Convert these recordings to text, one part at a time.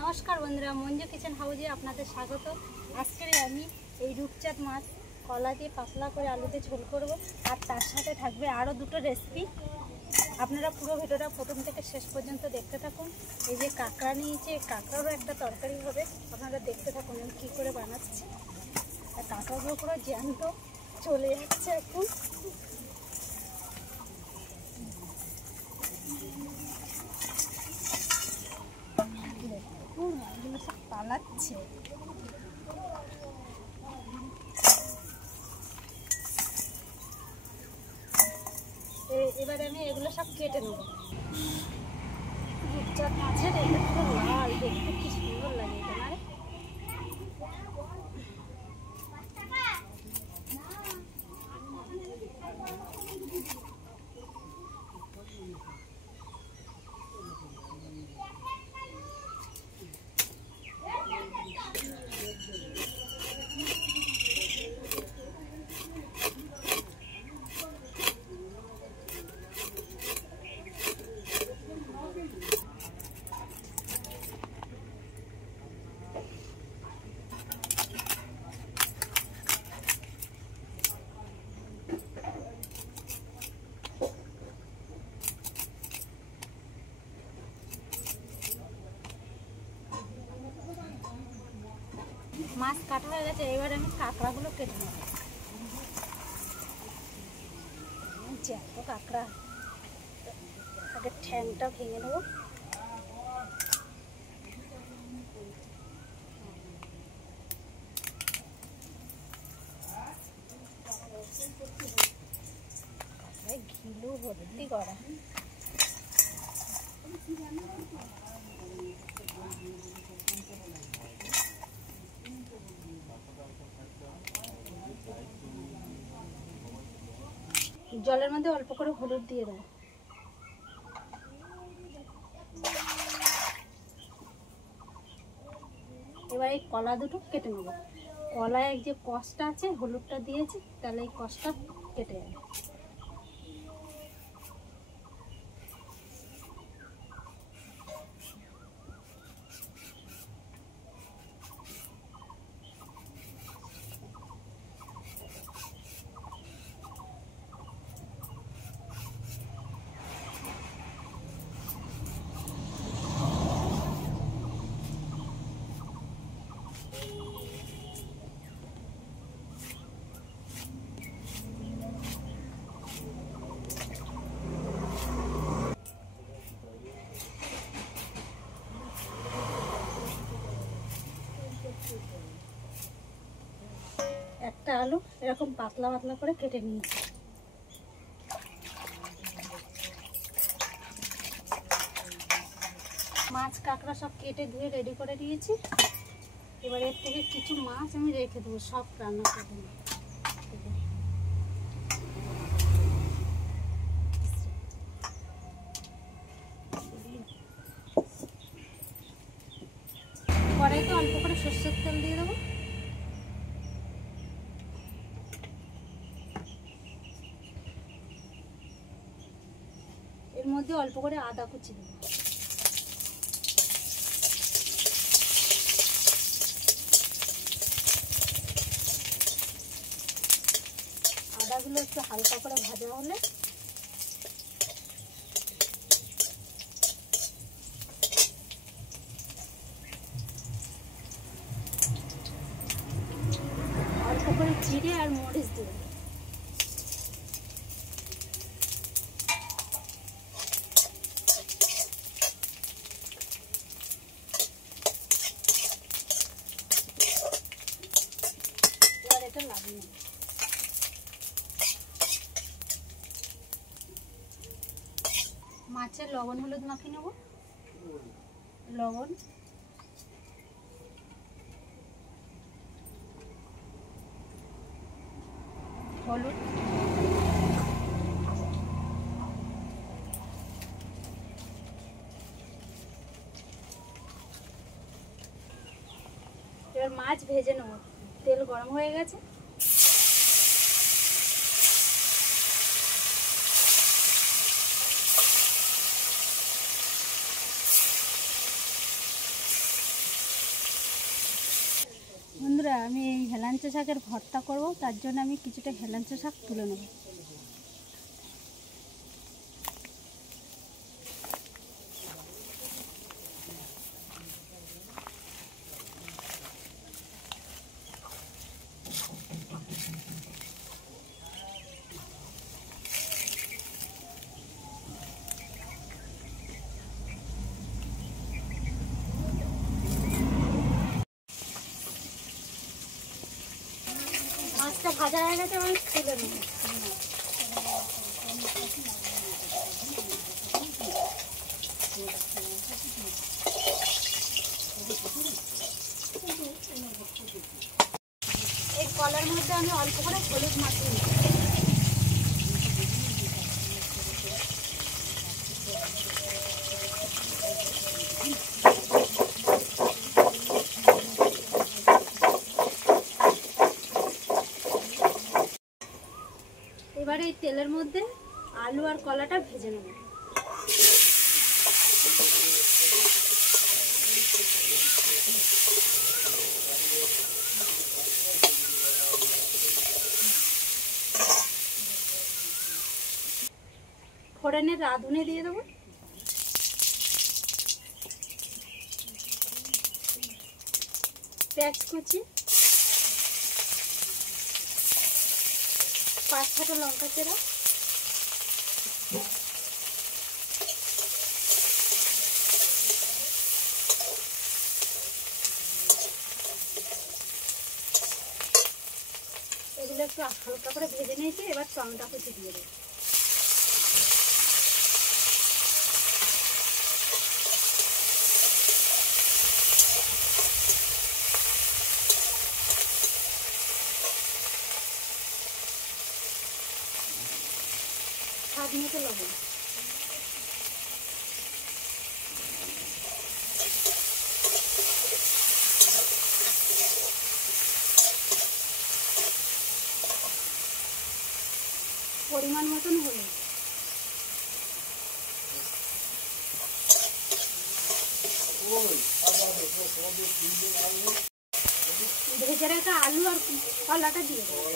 নমস্কার বন্ধুরা, মঞ্জু কিচেন হাউজে আপনাদের স্বাগত। আজকে আমি এই রূপচাঁদ মাছ কলা দিয়ে পাতলা করে আলুতে ঝোল করব, আর তার সাথে থাকবে আরও দুটো রেসিপি। আপনারা পুরো ভিডিওটা প্রথম থেকে শেষ পর্যন্ত দেখতে থাকুন। এই যে কাঁকড়া নিয়েছি, কাঁকড়ারও একটা তরকারি হবে, আপনারা দেখতে থাকুন আমি কী করে বানাচ্ছি। আর কাঁকড়াগুলো পুরো জ্যান্ত চলে যাচ্ছে এখন। মাছগুলো সব পালাচ্ছে। এবারে আমি এগুলো সব কেটে নেব। রূপচাঁদ মাছের এটা পুরো লাল, দেখতে কি সুন্দর লাগে এটা না? মাছ কাটা হয়ে গেছে, এবার আমি কাঁকড়াগুলো কেটে নেব। এত কাঁকড়া, আগে ঠ্যাংটা ভেঙে নেব। ঘিলু ভর্তি করা। জলের মধ্যে অল্প করে হলুদ দিয়ে দেবো। এবার এই কলা দুটো কেটে নেবো। কলায় যে কষটা আছে, হলুদটা দিয়েছি, তাহলে এই কষটা কেটে যাবে। একটা আলু এরকম পাতলা পাতলা করে কেটে নিয়েছি। মাছ কাঁকড়া সব কেটে ধুয়ে রেডি করে নিয়েছি। এবার এর থেকে কিছু মাছ আমি রেখে দেবো, সব রান্না করে দেবো। কড়াইতে অল্প করে সরষের তেল দিয়ে দেবো। এর মধ্যে অল্প করে আদা কুচি দেবো। আদাগুলো একটু হালকা করে ভাজা হলে অল্প করে জিরে আর মরিচ দেবো। এবার এটা লাগিয়ে নেব। মাছের লবণ হলুদ মাখিয়ে নেব। লবণ, হলুদ, এবার মাছ ভেজে নেব। তেল গরম হয়ে গেছে, বন্ধুরা, আমি এই হেলাঞ্চা শাকের ভর্তা করব, তার জন্য আমি কিছুটা হেলাঞ্চা শাক তুলে নেব। মাছটা ভাজা হয়ে গেছে, আমি তুলে নেব। এই কলার মধ্যে আমি অল্প করে হলুদ মাখিয়ে নেব। এবারে এই তেলের মধ্যে আলু আর কলাটা ভেজে নেব। ফোড়নের রাঁধুনি দিয়ে দেবো। পেঁয়াজ কুচি, 5-6টা লঙ্কা চেরা, এগুলো একটু হালকা করে ভেজে নিয়েছি। এবার টমেটো কুচি দিয়ে দেবো। স্বাদ মতো লবণ। পরিমাণ মতন হলুদ। ভেজে রাখা আলু আর কলাটা দিয়ে দেবো।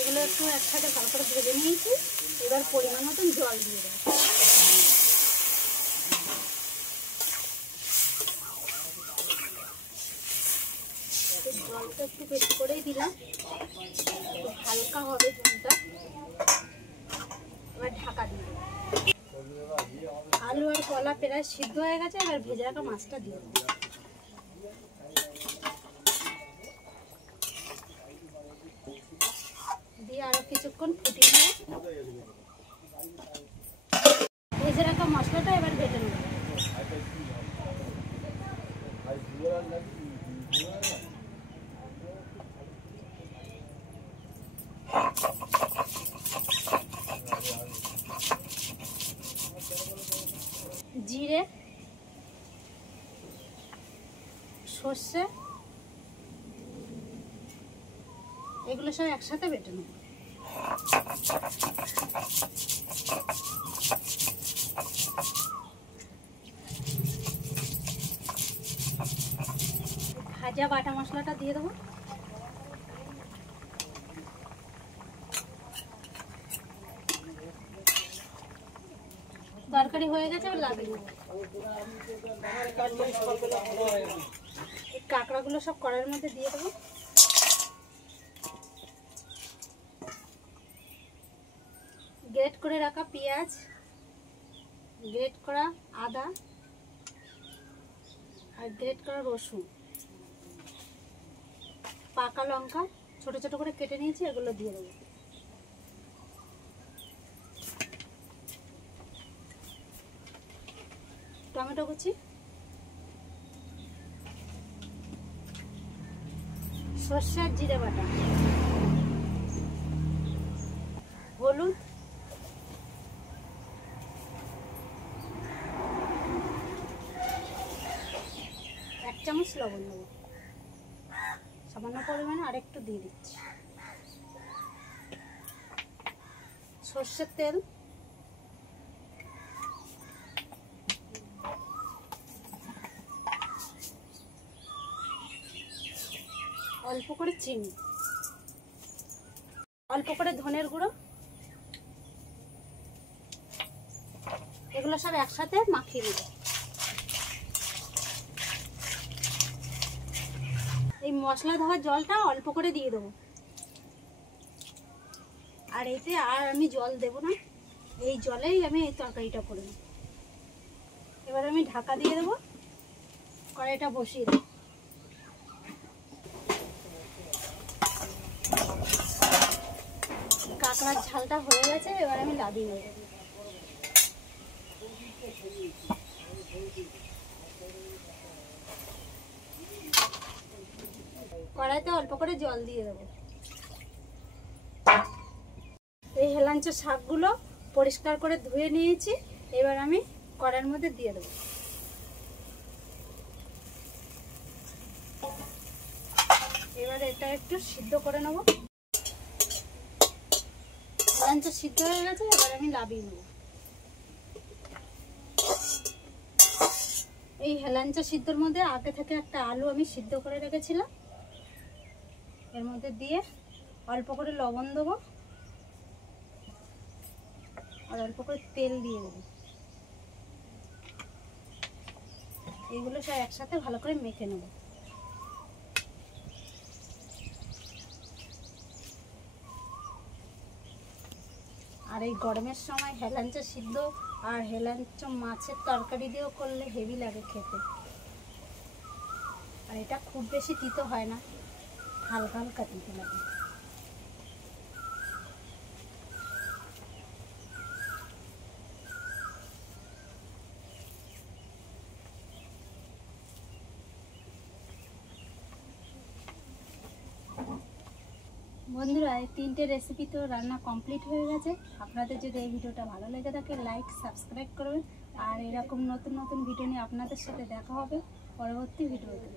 এগুলো একটু একসাথে ভালো করে ভেজে নিয়েছি। এবার পরিমাণ মতন জল দিয়ে দেবো। জলটা একটু বেশি করেই দিলাম, হালকা হবে ঝোলটা। এবার ঢাকা দিয়ে দেবো। আলু আর কলা প্রায় সিদ্ধ হয়ে গেছে। এবার ভেজে রাখা মাছটা দিয়ে দেবো। দিয়ে আরো কিছুক্ষণ ফুটিয়ে নেব। ভেজে রাখা মশলাটা এবার বেটে নেব। জিরে, সর্ষে, এগুলো সব একসাথে বেটে নেব। ভাজা বাটা মশলাটা দিয়ে দেবো। তরকারি হয়ে গেছে, লাগিয়ে নেব। এই কাঁকড়াগুলো সব কড়াইয়ের মধ্যে দিয়ে দেবো। গ্রেট করে রাখা পেঁয়াজ, গ্রেট করা আদা আর গ্রেট করা রসুন, পাকা লঙ্কা ছোট ছোট করে কেটে নিয়েছি, এগুলো দিয়ে দেবো। টমেটো কুচি, সর্ষে আর জিরে বাটা, হলুদ, 1 চামচ লবণ দেবো। সামান্য পরিমাণে আরেকটু দিয়ে দিচ্ছি। সর্ষের তেল, চিনি, অল্প করে ধনের গুঁড়ো, এগুলো সব একসাথে মাখিয়ে নেব। এই মশলা ধোয়ার জলটা অল্প করে দিয়ে দেবো, আর এতে আর আমি জল দেব না, এই জলেই আমি এই তরকারিটা করে নেব। এবার আমি ঢাকা দিয়ে দেবো, কড়াইটা বসিয়ে দেবো। কাঁকড়ার ঝালটা হয়ে গেছে, এবার আমি লাদিয়ে নেব। কড়াইতে অল্প করে জল দিয়ে দেবো। এই হেলাঞ্চ শাকগুলো পরিষ্কার করে ধুয়ে নিয়েছি, এবার আমি কড়াইয়ের মধ্যে দিয়ে দেবো। এবার এটা একটু সিদ্ধ করে নেব। হেলাঞ্চ সিদ্ধ হয়ে গেছে, এবার আমি লাবিয়ে নেব। এই হেলাঞ্চ সিদ্ধর মধ্যে আগে থেকে একটা আলু আমি সিদ্ধ করে রেখেছিলাম, এর মধ্যে দিয়ে অল্প করে লবণ দেবো আর অল্প করে তেল দিয়ে দেবো। এগুলো সব একসাথে ভালো করে মেখে নেব। আর এই গরমের সময় হেলাঞ্চ সিদ্ধ আর হেলাঞ্চ মাছের তরকারি দিয়েও করলে হেভি লাগে খেতে। আর এটা খুব বেশি তিতো হয় না, হালকা হালকা তিতো লাগে। বন্ধুরা, এই 3টে রেসিপি তো রান্না কমপ্লিট হয়ে গেছে। আপনাদের যদি এই ভিডিওটা ভালো লেগে থাকে লাইক সাবস্ক্রাইব করবেন, আর এরকম নতুন নতুন ভিডিও নিয়ে আপনাদের সাথে দেখা হবে পরবর্তী ভিডিওতে।